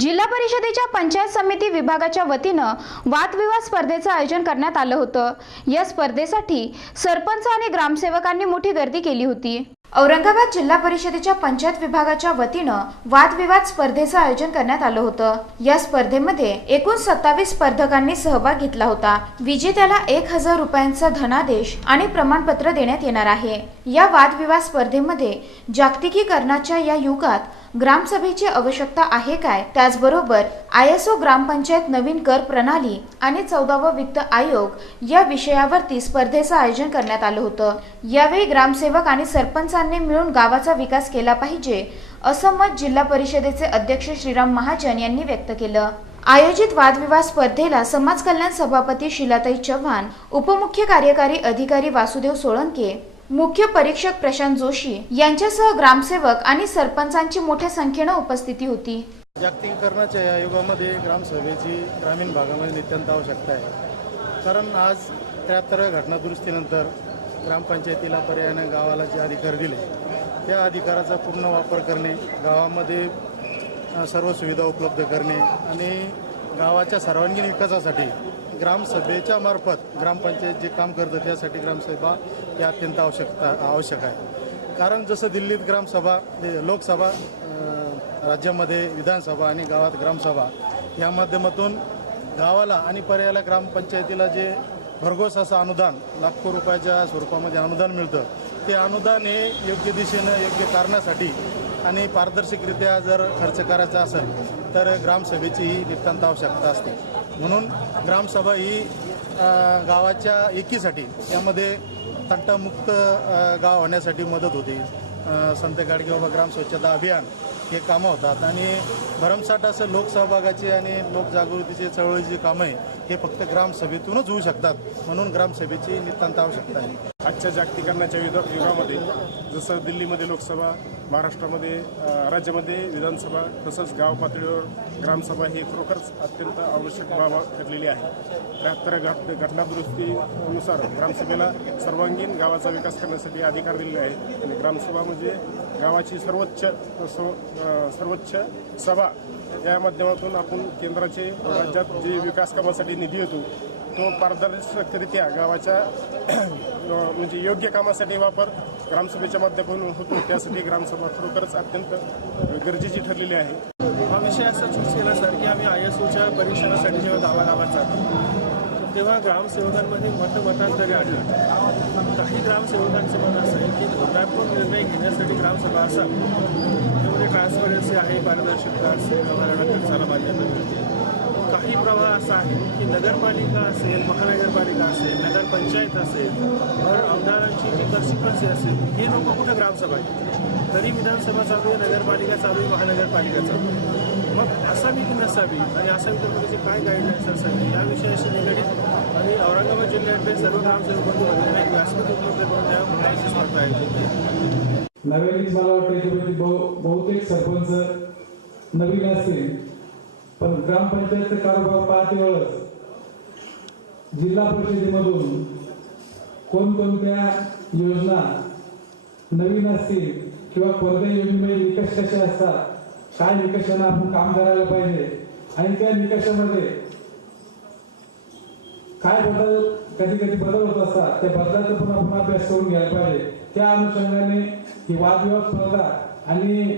जिल्हा परिषदेच्या पंचायत समिती विभागाच्या वतीनं वादविवाद स्पर्धेचं आयोजन करण्यात आलं होतं. या स्पर्धेसाठी सरपंच आणि ग्रामसेवकांनी मोठी गर्दी केली होती. औरंगाबाद जिल्हा परिषदेच्या पंचायत विभागाच्या वतीनं वादविवाद स्पर्धेचं आयोजन करण्यात आलं होतं. या स्पर्धेमध्ये एकूण सत्तावीस स्पर्धकांनी सहभाग घेतला होता. विजेत्याला एक हजार रुपयांचा धनादेश आणि प्रमाणपत्र देण्यात येणार आहे. या वादविवाद स्पर्धेमध्ये जागतिकीकरणाच्या या युगात ग्रामसभेची आवश्यकता आहे काय? त्याचबरोबर आय एस ओ ग्रामपंचायत नवीन कर प्रणाली आणि चौदावा वित्त आयोग या विषयावरती स्पर्धेचं आयोजन करण्यात आलं होतं. यावेळी ग्रामसेवक आणि सरपंच सरपंचांनी मिळून गावाचा विकास केला पाहिजे असं मत जिल्हा परिषदेचे अध्यक्ष श्रीराम महाजन यांनी व्यक्त केलं. आयोजित वादविवाद स्पर्धेला समाज कल्याण सभापती शिलाताई चव्हाण उपमुख्य कार्यकारी अधिकारी वासुदेव सोळंके मुख्य परीक्षक प्रशांत जोशी यांच्यासह ग्रामसेवक आणि सरपंचांची मोठ्या संख्येनं उपस्थिती होती. जागतिकीकरणाच्या या युगामध्ये ग्रामसभेची ग्रामीण भागामध्ये नितांत आवश्यकता आहे. कारण आज त्र्याहत्तराव्या घटनादुरुस्तीनंतर ग्रामपंचायतीला पर्यायानं गावाला जे अधिकार दिले त्या अधिकाराचा पूर्ण वापर करणे गावामध्ये सर्व सुविधा उपलब्ध करणे आणि गावाच्या सर्वांगीण विकासासाठी ग्रामसभेच्या मार्फत ग्रामपंचायत जे काम करतं त्यासाठी ग्रामसभा ही अत्यंत आवश्यकता आवश्यक आहे. कारण जसं दिल्लीत ग्रामसभा लोकसभा राज्यामध्ये विधानसभा आणि गावात ग्रामसभा या माध्यमातून गावाला आणि पर्यायाला ग्रामपंचायतीला जे भरघोस असं अनुदान लाखो रुपयाच्या स्वरूपामध्ये अनुदान मिळतं. ते अनुदान हे योग्य दिशेनं योग्य कारणासाठी आणि पारदर्शकरित्या जर खर्च करायचा असेल तर ग्रामसभेची ही नितांत आवश्यकता असते. म्हणून ग्रामसभा ही गावाच्या एकीसाठी यामध्ये तंटामुक्त गाव होण्यासाठी मदत होते. संत गाडगे गाडगेबाबा ग्राम स्वच्छता अभियान हे कामं होतात. आणि भरमसाठ असं लोकसहभागाची आणि लोकजागृतीचे चळवळीची कामं आहे हे फक्त ग्रामसभेतूनच होऊ शकतात. म्हणून ग्रामसभेची नितांत आवश्यकता आहे. आजच्या जागतिकरणाच्या युगा युगामध्ये जसं दिल्लीमध्ये लोकसभा महाराष्ट्रामध्ये राज्यामध्ये विधानसभा तसंच गाव पातळीवर ग्रामसभा ही खरोखरच अत्यंत आवश्यक बाब ठरलेली आहे. त्र्याहत्तर घट घटनादुरुस्तीनुसार ग्रामसभेला सर्वांगीण गावाचा विकास करण्यासाठी अधिकार दिलेले आहे. आणि ग्रामसभा म्हणजे गावाची सर्वोच्च सर्वोच्च सभा. या माध्यमातून आपण केंद्राचे राज्यात जे विकास कामासाठी निधी येतो तो पारदर्शकरित्या गावाच्या म्हणजे योग्य कामासाठी वापर ग्रामसभेच्या माध्यमातून होतो. त्यासाठी ग्रामसभा खरोखरच अत्यंत गरजेची ठरलेली आहे. हा विषय असा चूज केला सर की आम्ही आय एस ओच्या परीक्षणासाठी जेव्हा गावागावात जातो तेव्हा ग्रामसेवकांमध्ये मतमतांतरे आढळतात. की निर्णय घेण्यासाठी ग्रामसभा असावी त्यामध्ये ट्रान्सपरन्सी आहे पारदर्शकता असेल व्यवहाराला खर्चाला मान्यता मिळते. काही प्रवाह असा आहे की नगरपालिका असेल महानगरपालिका असेल नगरपंचायत असेल तर आमदारांची जी कन्सिक्वन्सी असेल हे लोक कुठं ग्रामसभा आहेत? तरी विधानसभा चालू आहे नगरपालिका चालू आहे महानगरपालिका चालू आहे. मग असावी की नसावी आणि असावी तर म्हणजे काय गाईडलाईन्स असावी या विषयाशी निगडीत आणि औरंगाबाद जिल्ह्यातले सर्व ग्रामसेवक बंधू भगिनींना उपलब्ध करून स्पर्धा मला वाटतं याच्यामध्ये बहुतेक सरपंच नवीन असतील. पण ग्रामपंचायतचा कारोबार पाहते वेळच जिल्हा परिषदेमधून कोणकोणत्या योजना नवीन असतील किंवा कोणत्या योजनेमध्ये निकष कसे असतात काय निकषांना आपण काम करायला पाहिजे आणि त्या निकषामध्ये काय बदल कधी कधी बदल होत असतात त्या बदलाचा पण आपण अभ्यास करून घ्यायला पाहिजे. त्या अनुषंगाने ही वादविवाद स्पर्धा आणि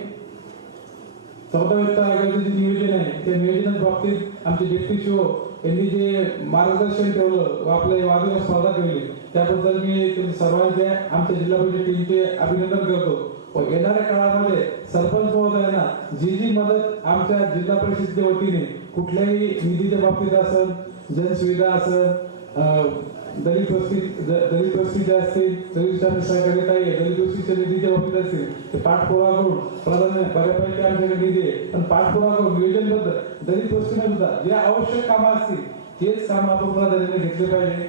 चौदा वित्त आयोगाचे जे नियोजन आहे त्या नियोजन बाबतीत आमचे डेप्टी शो यांनी जे मार्गदर्शन ठेवलं व आपल्या वादविवाद स्पर्धा ठेवली त्याबद्दल मी सर्वांचे आमच्या जिल्हा परिषद टीमचे अभिनंदन करतो. व येणाऱ्या काळामध्ये सरपंच महोदयांना जी जी मदत आमच्या जिल्हा परिषदेच्या वतीने कुठल्याही निधीच्या बाबतीत असेल जनसुविधा असेल अं, दलित वस्ती द- दलित वस्ती जे असतील दलित सहकारी काही आहे, दलित वस्तीच्या निधीच्या बाबतीत असतील ते पाठपुरावा करून प्रधान बऱ्यापैकी आमच्याकडे निधी आहे. पण पाठपुरावा करून नियोजनबद्ध दलित वस्तीने सुद्धा जे आवश्यक कामं असतील तेच काम आपण प्राधान्याने घेतले पाहिजे.